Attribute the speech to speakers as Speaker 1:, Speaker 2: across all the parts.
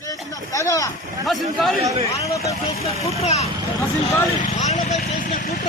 Speaker 1: చేసిన దగ
Speaker 2: నశించాలి
Speaker 1: వాళ్ళపై చేసిన కుట్ర.
Speaker 2: నశించాలి
Speaker 1: వాళ్ళపై చేసిన కుట్ర.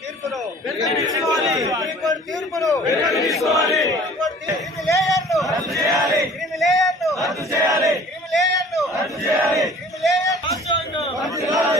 Speaker 1: తీర్పును సుప్రీంకోర్టు తీర్పును సుప్రీంకోర్టు తీర్పు- క్రిమిలేయర్ను క్రిమిలేయర్ను క్రిమిలేయర్ను క్రిమిలేయర్ను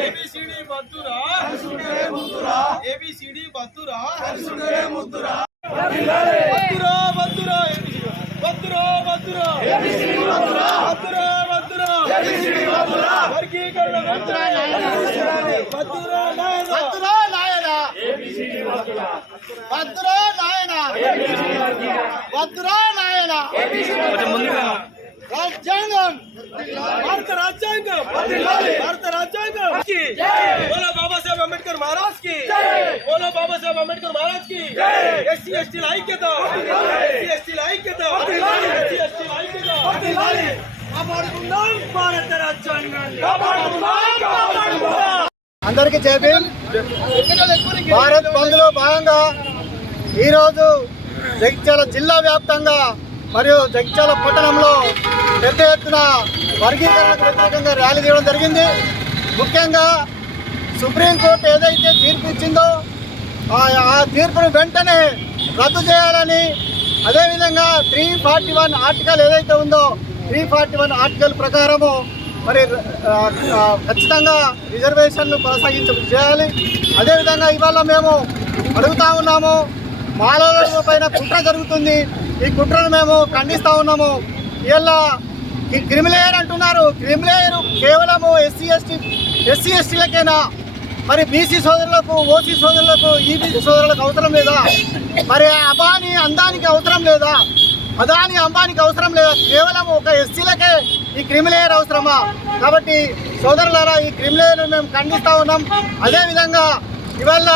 Speaker 3: ఏబిసిడి వద్దురా ఏబిసిడి వద్దురా వద్దురా వద్దురా నాయనా
Speaker 1: వద్దురా నాయనా రాజ్యాంగం!
Speaker 3: భారత రాజ్యాంగం! భారత రాజ్యాంగం! బోలో బాబాసాహెబ్ అంబేద్కర్ మహారాజ్కి బోలో బాబాసాహెబ్ అంబేద్కర్ మహారాజ్కి ఎస్సీ ఎస్టీల ఐక్యత! ఎస్సీ ఎస్టీల ఐక్యత! ఎస్సీ ఎస్టీల ఐక్యత! కాపాడుకుందాం భారత రాజ్యాంగాన్ని! కాపాడుకుందాం కాపాడుకుందాం
Speaker 1: అందరికీ భారత్ బంద్లో భాగంగా ఈరోజు జగిత్యాల జిల్లా వ్యాప్తంగా మరియు జగిత్యాల పట్టణంలో పెద్ద ఎత్తున వర్గీకరణకు వ్యతిరేకంగా ర్యాలీ తీయడం జరిగింది. ముఖ్యంగా సుప్రీంకోర్టు ఏదైతే తీర్పు ఇచ్చిందో ఆ- తీర్పును వెంటనే రద్దు చేయాలని అదేవిధంగా త్రీ ఫార్టీ వన్ ఆర్టికల్ ఏదైతే ఉందో త్రీ ఫార్టీ వన్ ఆర్టికల్ ప్రకారము మరి ఖచ్చితంగా రిజర్వేషన్లు కొనసాగించ చేయాలి. అదేవిధంగా ఇవాళ మేము అడుగుతా ఉన్నాము మాలల పైన కుట్ర జరుగుతుంది. ఈ కుట్రను మేము ఖండిస్తూ ఉన్నాము. వీళ్ళ ఈ క్రిమిలేయర్ అంటున్నారు. క్రిమిలేయర్ కేవలము ఎస్సీ ఎస్టీ ఎస్సీ ఎస్టీలకేనా? మరి బీసీ సోదరులకు ఓసీ సోదరులకు ఈబీసీ సోదరులకు అవసరం లేదా? మరి అబానీ అందానికి అవసరం లేదా? అదాని అంబానికి అవసరం లేదా? కేవలం ఒక ఎస్సీలకే ఈ క్రిమిలేయర్ అవసరమా? కాబట్టి సోదరులారా ఈ క్రిమిలేయర్ మేము ఖండిస్తూ ఉన్నాం. అదేవిధంగా ఇవాళ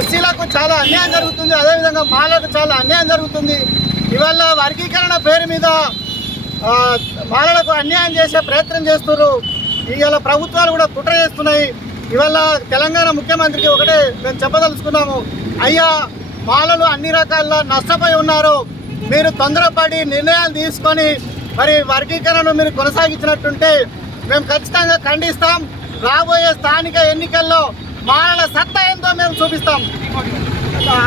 Speaker 1: ఎస్సీలకు చాలా అన్యాయం జరుగుతుంది. అదేవిధంగా మాలకు చాలా అన్యాయం జరుగుతుంది. ఇవాళ వర్గీకరణ పేరు మీద బాలలకు అన్యాయం చేసే ప్రయత్నం చేస్తున్నారు. ఇవాళ ప్రభుత్వాలు కూడా కుట్ర చేస్తున్నాయి. ఇవాళ తెలంగాణ ముఖ్యమంత్రికి ఒకటే మేము చెప్పదలుచుకున్నాము. అయ్యా బాలలు అన్ని రకాల నష్టపోయి ఉన్నారు. మీరు తొందరపడి నిర్ణయాలు తీసుకొని మరి వర్గీకరణను మీరు కొనసాగించినట్టుంటే మేము ఖచ్చితంగా ఖండిస్తాం. రాబోయే స్థానిక ఎన్నికల్లో మాలల సత్తా ఎంతో మేము చూపిస్తాం.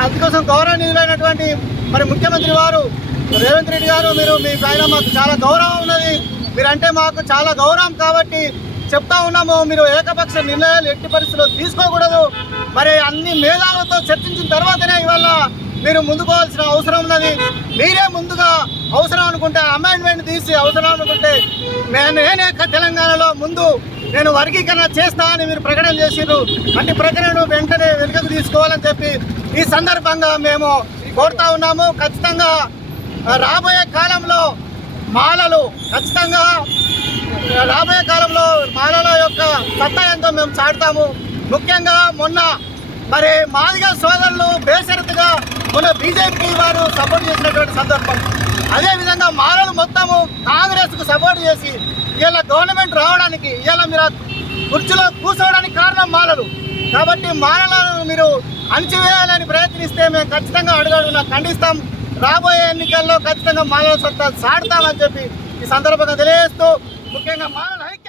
Speaker 1: అందుకోసం గౌరవనీయులైనటువంటి మరి ముఖ్యమంత్రి వారు రేవంత్ రెడ్డి గారు మీరు మీ పైన మాకు చాలా గౌరవం ఉన్నది. మీరంటే మాకు చాలా గౌరవం కాబట్టి చెప్తా ఉన్నాము. మీరు ఏకపక్ష నిర్ణయాలు ఎట్టి పరిస్థితుల్లో తీసుకోకూడదు. మరి అన్ని మేధావులతో చర్చించిన తర్వాతనే ఇవాళ మీరు ముందుకోవాల్సిన అవసరం ఉన్నది. మీరే ముందుగా అవసరం అనుకుంటే అమెండ్మెంట్ తీసి అవసరం అనుకుంటే నేను నేనే తెలంగాణలో ముందు నేను వర్గీకరణ చేస్తా అని మీరు ప్రకటన చేసిర్రు అంటే ప్రకటనను వెంటనే వెనుకకు తీసుకోవాలని చెప్పి ఈ సందర్భంగా మేము కోరుతా ఉన్నాము. ఖచ్చితంగా రాబోయే కాలంలో మాలలు ఖచ్చితంగా రాబోయే కాలంలో మాలల యొక్క సత్తా ఎంతో మేము చాటుతాము. ముఖ్యంగా మొన్న మరి మాదిగా సోదరులు బేషరతుగా మొన్న బీజేపీకి వారు సపోర్ట్ చేసినటువంటి సందర్భం. అదేవిధంగా మాలలు మొత్తము కాంగ్రెస్కు సపోర్ట్ చేసి ఇలా గవర్నమెంట్ రావడానికి ఇలా మీరు కుర్చీలో కూర్చోవడానికి కారణం మాలలు. కాబట్టి మాలలను మీరు అణచివేయాలని ప్రయత్నిస్తే మేము ఖచ్చితంగా అడుగడుగున ఖండిస్తాం. రాబోయే ఎన్నికల్లో ఖచ్చితంగా మాలల సత్తా సాడతామని చెప్పి ఈ సందర్భంగా తెలియజేస్తూ ముఖ్యంగా మాలల ఐక్య